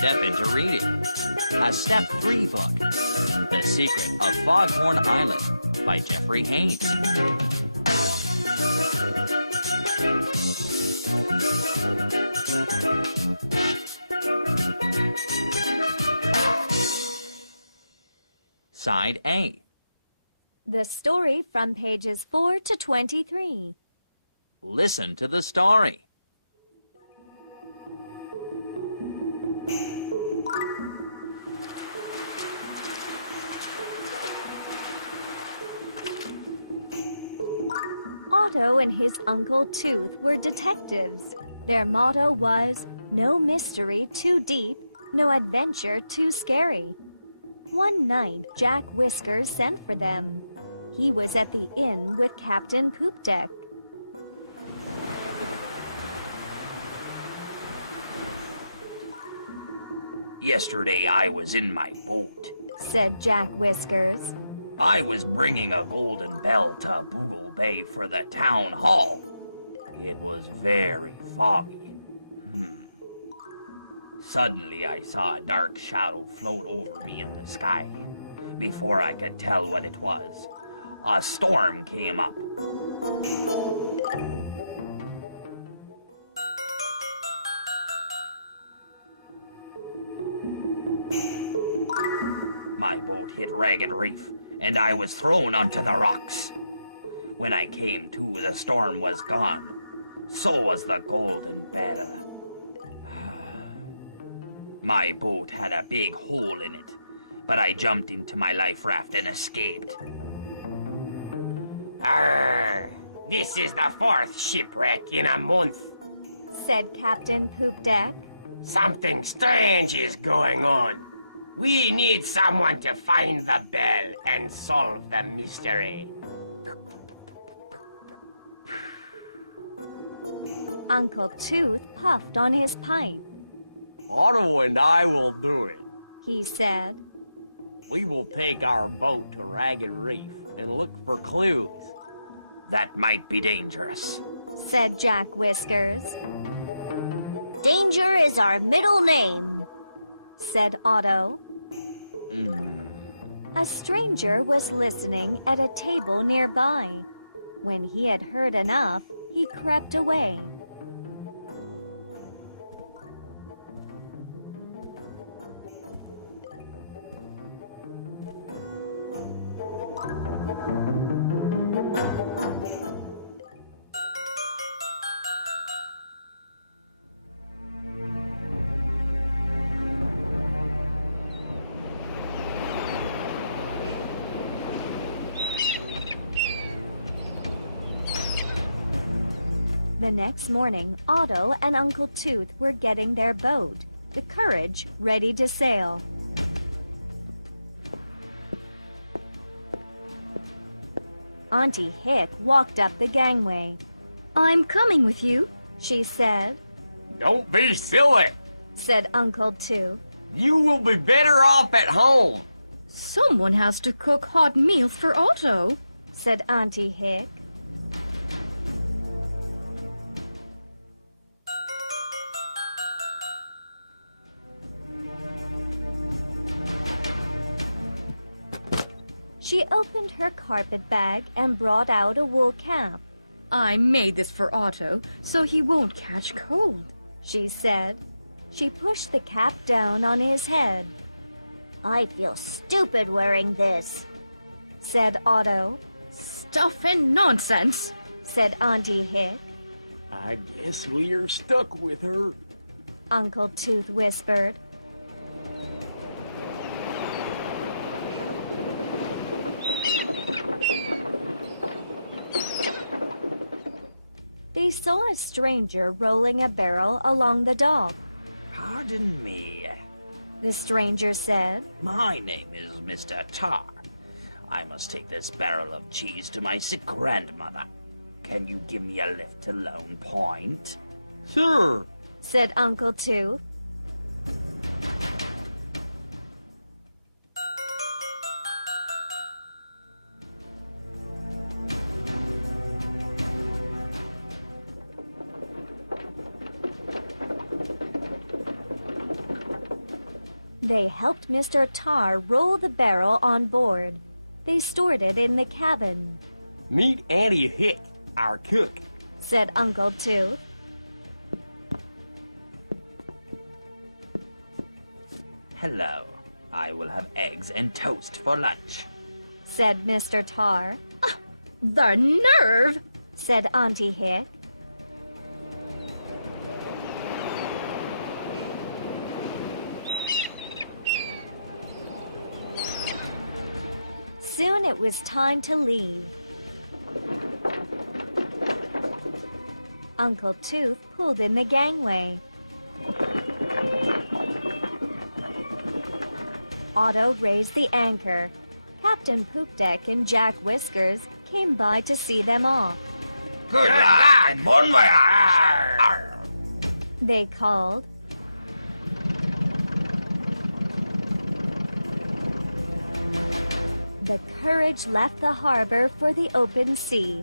step into reading. A Step 3 book, The Secret of Foghorn Island by Jeffrey Haynes. Side A. The story from pages 4 to 23. Listen to the story. Otto and his Uncle Tooth were detectives. Their motto was, "No mystery too deep, no adventure too scary." One night, Jack Whiskers sent for them. He was at the inn with Captain Poopdeck. "Yesterday I was in my boat," said Jack Whiskers. "I was bringing a golden bell to Boogle Bay for the town hall. It was very foggy. Suddenly I saw a dark shadow float over me in the sky. Before I could tell what it was, a storm came up. My boat hit Ragged Reef, and I was thrown onto the rocks. When I came to, the storm was gone. So was the golden bell. My boat had a big hole in it, but I jumped into my life raft and escaped." Arr! This is the 4th shipwreck in a month. Said Captain Poopdeck. Something strange is going on. We need someone to find the bell and solve the mystery. Uncle Tooth puffed on his pipe. "Otto and I will do it," He said. "We will take our boat to Ragged Reef and look for clues." "That might be dangerous," said Jack Whiskers. "Danger is our middle name," said Otto. A stranger was listening at a table nearby. When he had heard enough, he crept away. The next morning, Otto and Uncle Tooth were getting their boat, the Courage, ready to sail. Auntie Hick walked up the gangway. "I'm coming with you," she said. Don't be silly. Said Uncle Tooth. "You will be better off at home." "Someone has to cook hot meals for Otto," said Auntie Hick. She opened her carpet bag and brought out a wool cap. "I made this for Otto so he won't catch cold," she said. She pushed the cap down on his head. "I feel stupid wearing this," said Otto. "Stuff and nonsense," said Auntie Hick. "I guess we're stuck with her," Uncle Tooth whispered. They saw a stranger rolling a barrel along the dock. "Pardon me," The stranger said. "My name is Mr. Tar. I must take this barrel of cheese to my sick grandmother. Can you give me a lift to Lone Point?" "Sure," said Uncle Tooth. They helped Mr. Tar roll the barrel on board. They stored it in the cabin, Meet Auntie Hick, our cook. said Uncle Tooth. Hello. I will have eggs and toast for lunch. Said Mr. Tar, The nerve! said Auntie Hick. Soon it was time to leave. Uncle Tooth pulled in the gangway. Otto raised the anchor. Captain Poopdeck and Jack Whiskers came by to see them off. Good luck and bon voyage! Arr. They called. The Courage left the harbor for the open sea.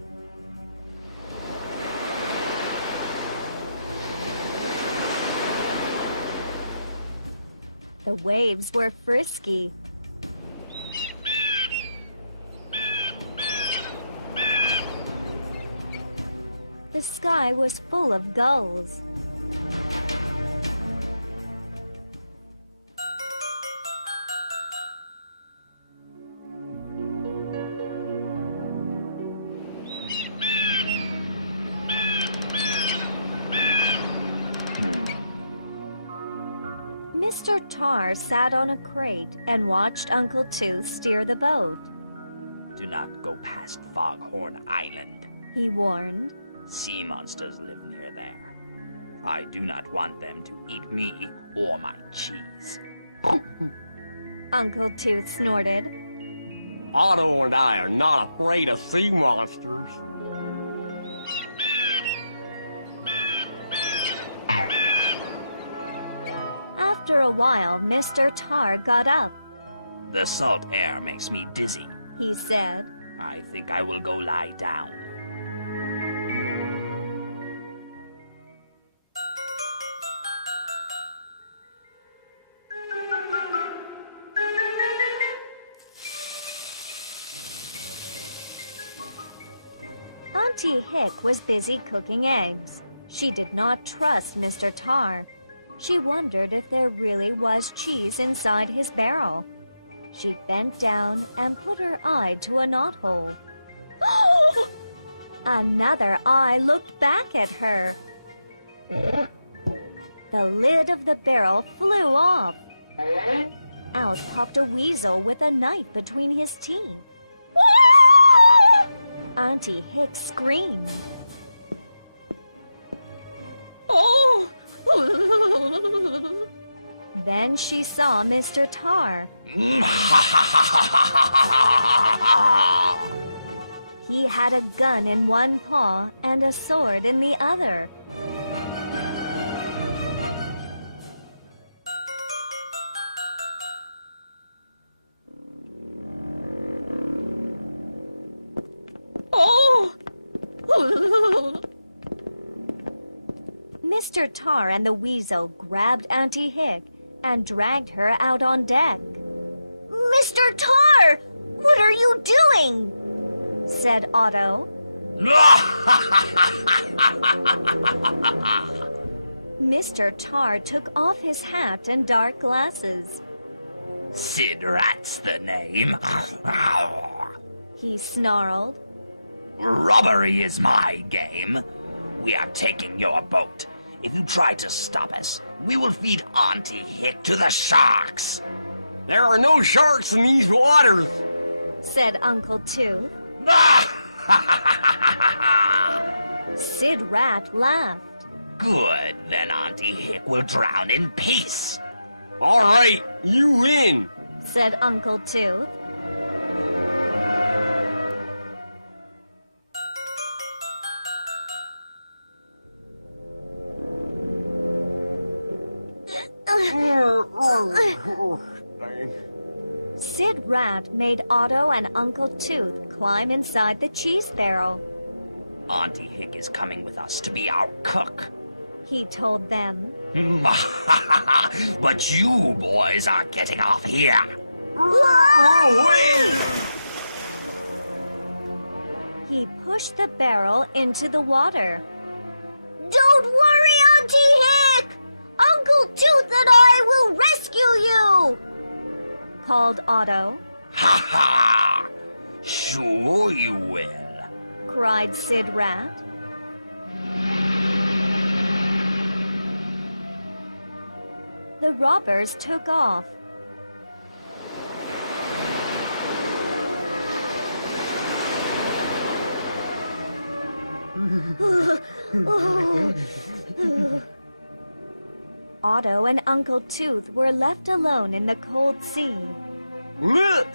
The waves were frisky. The sky was full of gulls. Mr. Tar sat on a crate and watched Uncle Tooth steer the boat. Do not go past Foghorn Island. He warned. Sea monsters live near there. I do not want them to eat me or my cheese. Uncle Tooth snorted. Otto and I are not afraid of sea monsters. After a while, Mr. Tar got up. The salt air makes me dizzy. He said. I think I will go lie down. Auntie Hick was busy cooking eggs. She did not trust Mr. Tar. She wondered if there really was cheese inside his barrel. She bent down and put her eye to a knothole. Another eye looked back at her. The lid of the barrel flew off. Out popped a weasel with a knife between his teeth. Auntie Hick screamed. Oh! Then she saw Mr. Tar. He had a gun in one paw and a sword in the other. Oh! Mr. Tar and the weasel grabbed Auntie Hick and dragged her out on deck. Mr. Tar! What are you doing? Said Otto. Mr. Tar took off his hat and dark glasses. Sid Rat's the name. He snarled. Robbery is my game. We are taking your boat. If you try to stop us, we will feed Auntie Hick to the sharks. There are no sharks in these waters. Said Uncle Tooth. Sid Rat laughed. Good, then Auntie Hick will drown in peace. All right, you win. Said Uncle Tooth. Sid Rat made Otto and Uncle Tooth climb inside the cheese barrel. Auntie Hick is coming with us to be our cook. he told them. But you boys are getting off here. He pushed the barrel into the water. Don't worry, Auntie Hick! Uncle Tooth and I will rescue you! Called Otto. Ha ha! Sure you will. Cried Sid Rat. The robbers took off. Otto and Uncle Tooth were left alone in the cold sea. Look!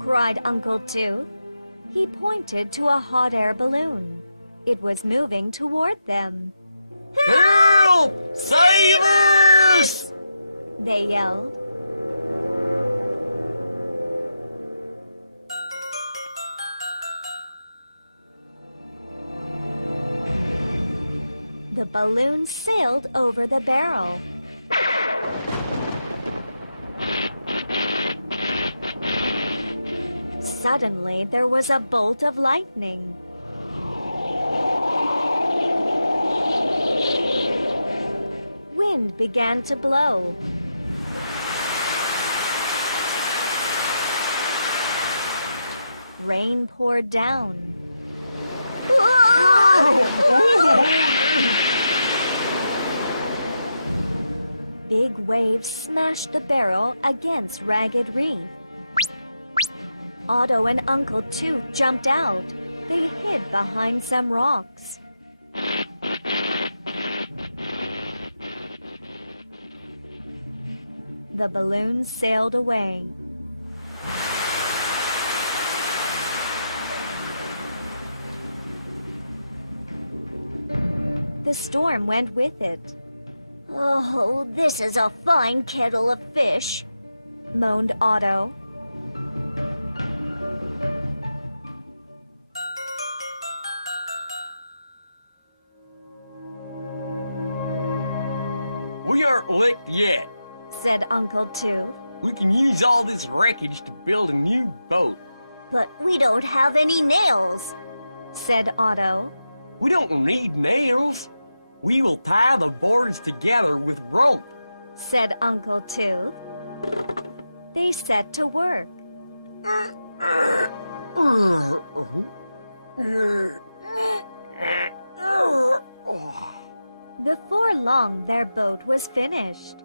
Cried Uncle Tooth. He pointed to a hot air balloon. It was moving toward them. Help! Save us! They yelled. The balloon sailed over the barrel. Suddenly, there was a bolt of lightning. Wind began to blow. Rain poured down. Big waves smashed the barrel against Ragged Reef. Otto and Uncle Tooth jumped out. They hid behind some rocks. The balloon sailed away. The storm went with it. Oh, this is a fine kettle of fish, Moaned Otto. We aren't licked yet. Said Uncle Tooth. We can use all this wreckage to build a new boat. but we don't have any nails. Said Otto. We don't need nails. We will tie the boards together with rope. Said Uncle Tooth. They set to work. Before long, their boat was finished.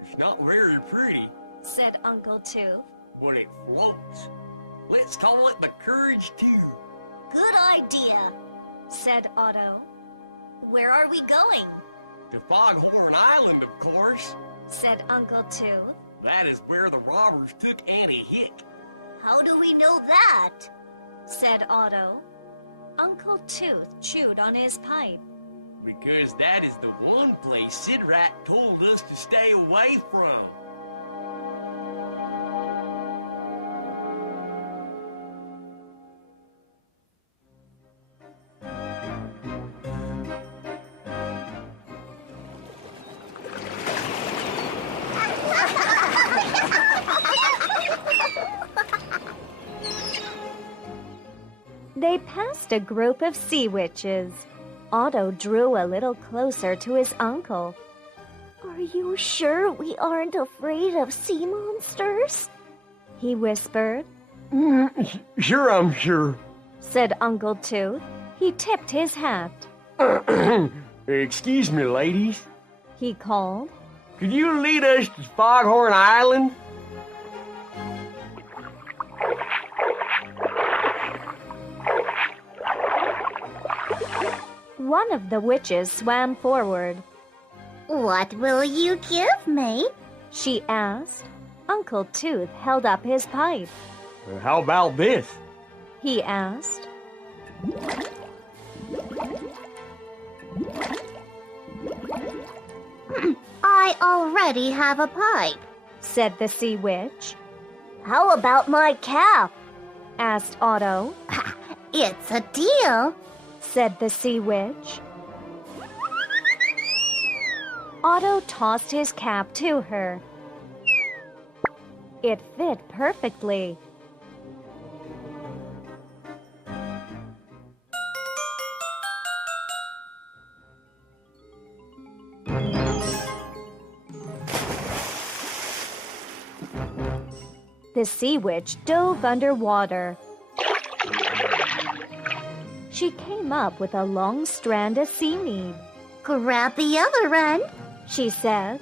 It's not very pretty, Said Uncle Tooth. but it floats. Let's call it the Courage 2. Good idea. Said Otto. Where are we going? To Foghorn Island, of course. Said Uncle Tooth. That is where the robbers took Auntie Hick. How do we know that? Said Otto. Uncle Tooth chewed on his pipe. Because that is the one place Sid Rat told us to stay away from. They passed a group of sea witches. Otto drew a little closer to his uncle. Are you sure we aren't afraid of sea monsters? He whispered. Sure, I'm sure. Said Uncle Tooth. He tipped his hat. Excuse me, ladies. He called. Could you lead us to Foghorn Island? One of the witches swam forward. What will you give me? She asked. Uncle Tooth held up his pipe. How about this? He asked. I already have a pipe. Said the sea witch. How about my cap? Asked Otto. It's a deal. Said the sea witch. Otto tossed his cap to her. It fit perfectly. The sea witch dove underwater. She came up with a long strand of seaweed. Grab the other end, She said.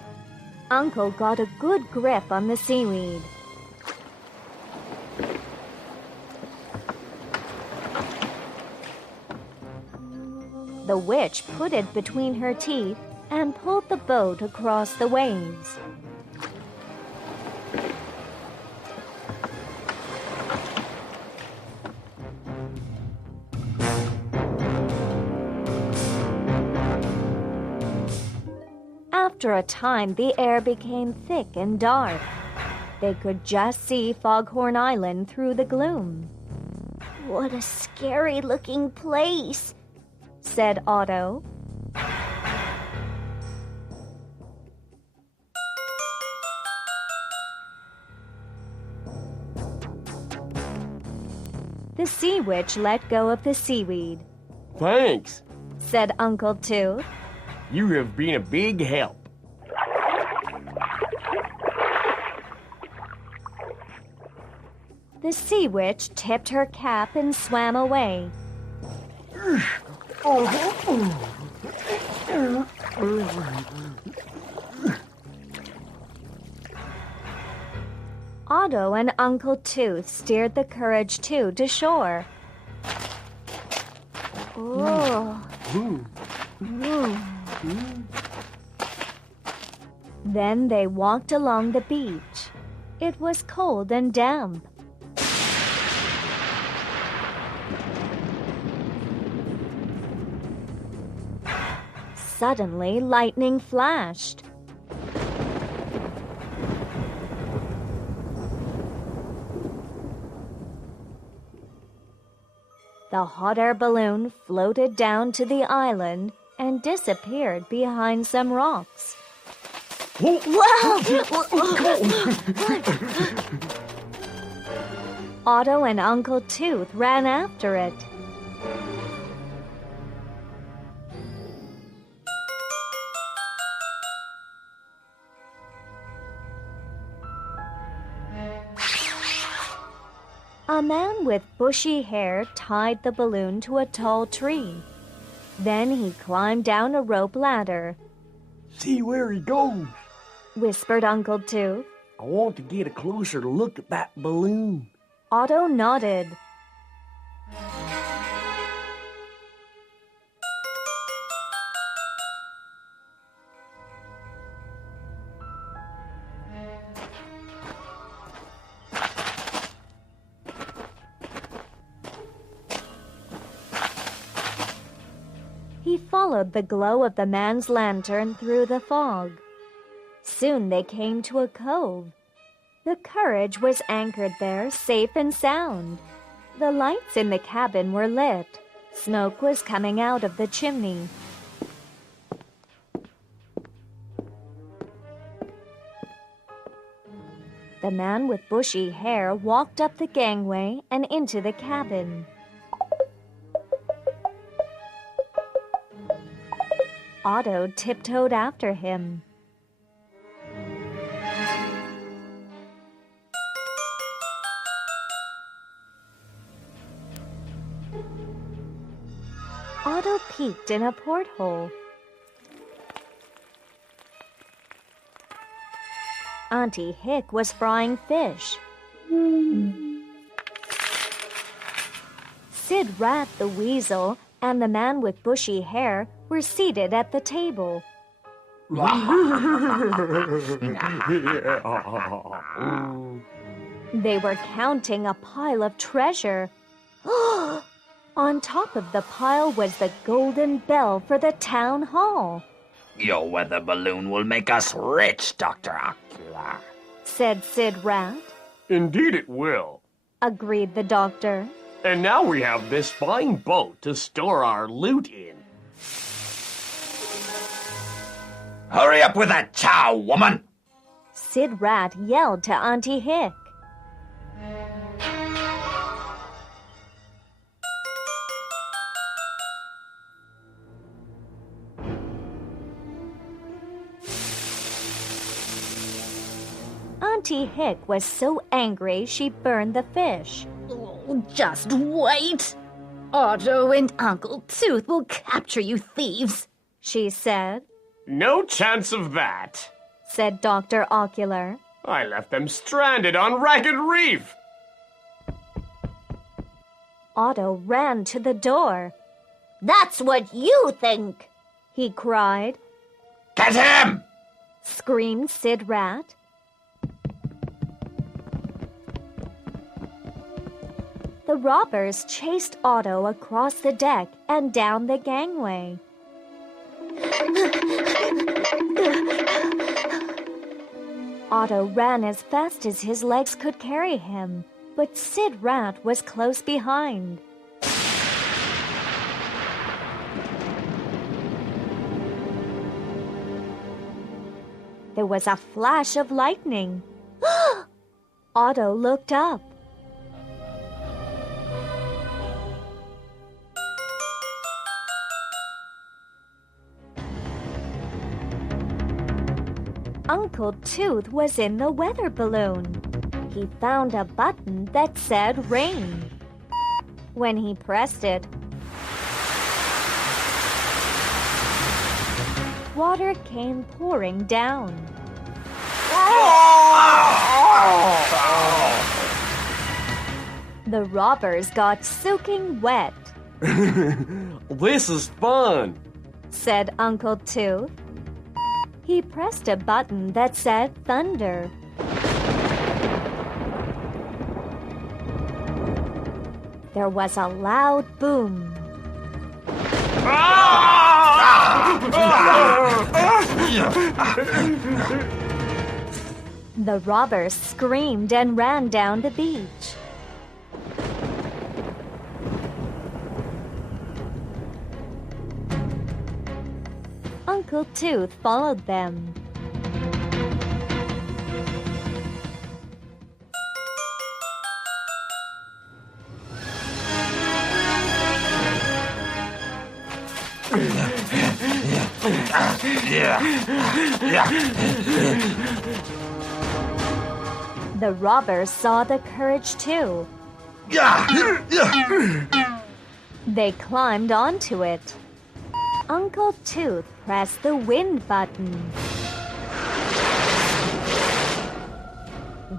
Uncle got a good grip on the seaweed. The witch put it between her teeth and pulled the boat across the waves. After a time, the air became thick and dark. They could just see Foghorn Island through the gloom. What a scary-looking place, said Otto. The sea witch let go of the seaweed. Thanks. Said Uncle Tooth. You have been a big help. The sea witch tipped her cap and swam away. Otto and Uncle Tooth steered the Courage 2 to shore. Oh. Then they walked along the beach. It was cold and damp. Suddenly, lightning flashed. The hot air balloon floated down to the island and disappeared behind some rocks. Otto and Uncle Tooth ran after it. A man with bushy hair tied the balloon to a tall tree. Then he climbed down a rope ladder. See where he goes. Whispered Uncle Tooth. I want to get a closer look at that balloon. Otto nodded. He followed the glow of the man's lantern through the fog. Soon they came to a cove. The Courage was anchored there, safe and sound. The lights in the cabin were lit. Smoke was coming out of the chimney. The man with bushy hair walked up the gangway and into the cabin. Otto tiptoed after him. Otto peeked in a porthole. Auntie Hick was frying fish. Sid Rat the Weasel and the man with bushy hair were seated at the table. They were counting a pile of treasure. On top of the pile was the golden bell for the town hall. Your weather balloon will make us rich, Dr. Ocula, said Sid Rat. Indeed it will. Agreed the doctor. And now we have this fine boat to store our loot in. Hurry up with that chow, woman! Sid Rat yelled to Auntie Hick. Auntie Hick was so angry she burned the fish. Oh, just wait. Otto and Uncle Tooth will capture you thieves, she said. No chance of that, said Dr. Ocular. I left them stranded on Ragged Reef. Otto ran to the door. That's what you think, he cried. Get him! Screamed Sid Rat. The robbers chased Otto across the deck and down the gangway. Otto ran as fast as his legs could carry him, but Sid Rat was close behind. There was a flash of lightning. Otto looked up. Uncle Tooth was in the weather balloon. He found a button that said rain. When he pressed it, water came pouring down. The robbers got soaking wet, This is fun. said Uncle Tooth. He pressed a button that said thunder. There was a loud boom. The robbers screamed and ran down the beach. Uncle Tooth followed them. The robbers saw the courage too. They climbed onto it. Uncle Tooth pressed the wind button.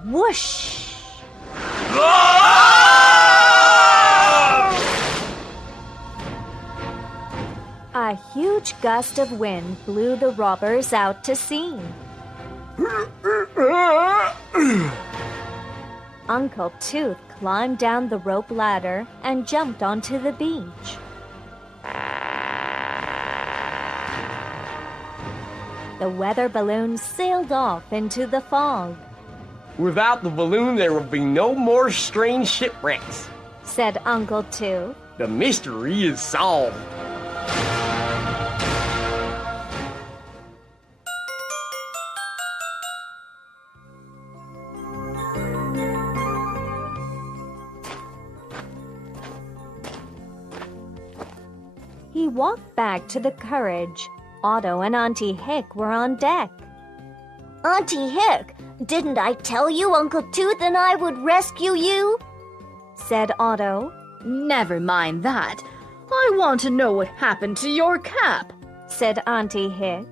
Whoosh! A huge gust of wind blew the robbers out to sea. Uncle Tooth climbed down the rope ladder and jumped onto the beach. The weather balloon sailed off into the fog, Without the balloon, there will be no more strange shipwrecks. said Uncle Tooth. The mystery is solved. He walked back to the Courage. Otto and Auntie Hick were on deck. Auntie Hick, didn't I tell you Uncle Tooth and I would rescue you? Said Otto. Never mind that. I want to know what happened to your cap. Said Auntie Hick.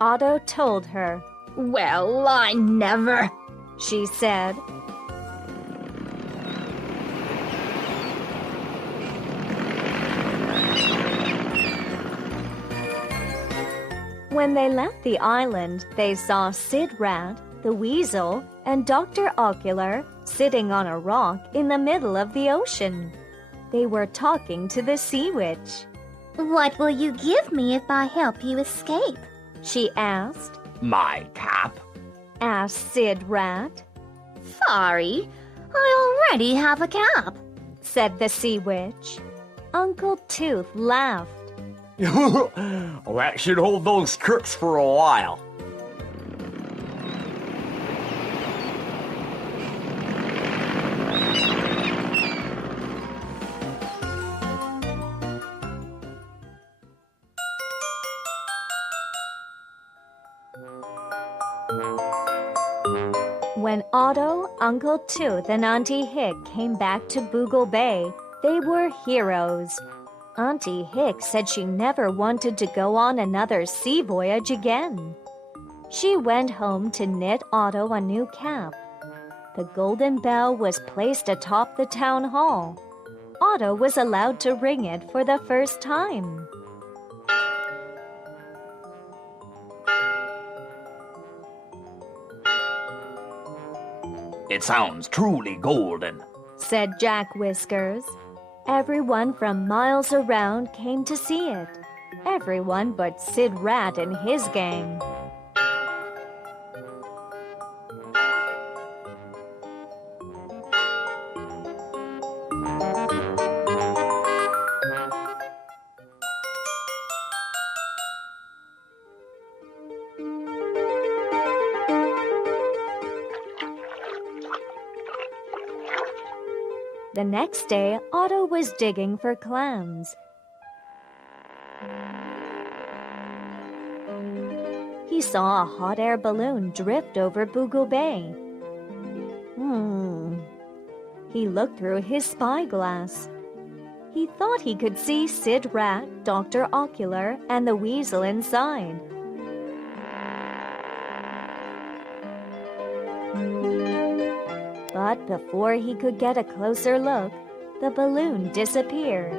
Otto told her. Well, I never. She said. When they left the island, they saw Sid Rat, the Weasel, and Dr. Ocular sitting on a rock in the middle of the ocean. They were talking to the Sea Witch. What will you give me if I help you escape? She asked. My cap? Asked Sid Rat. Sorry, I already have a cap. Said the Sea Witch. Uncle Tooth laughed. Well, that should hold those crooks for a while. When Otto, Uncle Tooth, and Auntie Hick came back to Boogle Bay, they were heroes. Auntie Hick said she never wanted to go on another sea voyage again. She went home to knit Otto a new cap. The golden bell was placed atop the town hall. Otto was allowed to ring it for the first time. It sounds truly golden, said Jack Whiskers. Everyone from miles around came to see it. Everyone but Sid Rat and his gang. The next day, Otto was digging for clams. He saw a hot air balloon drift over Boogle Bay. He looked through his spyglass. He thought he could see Sid Rat, Dr. Ocular, and the weasel inside. But before he could get a closer look, the balloon disappeared.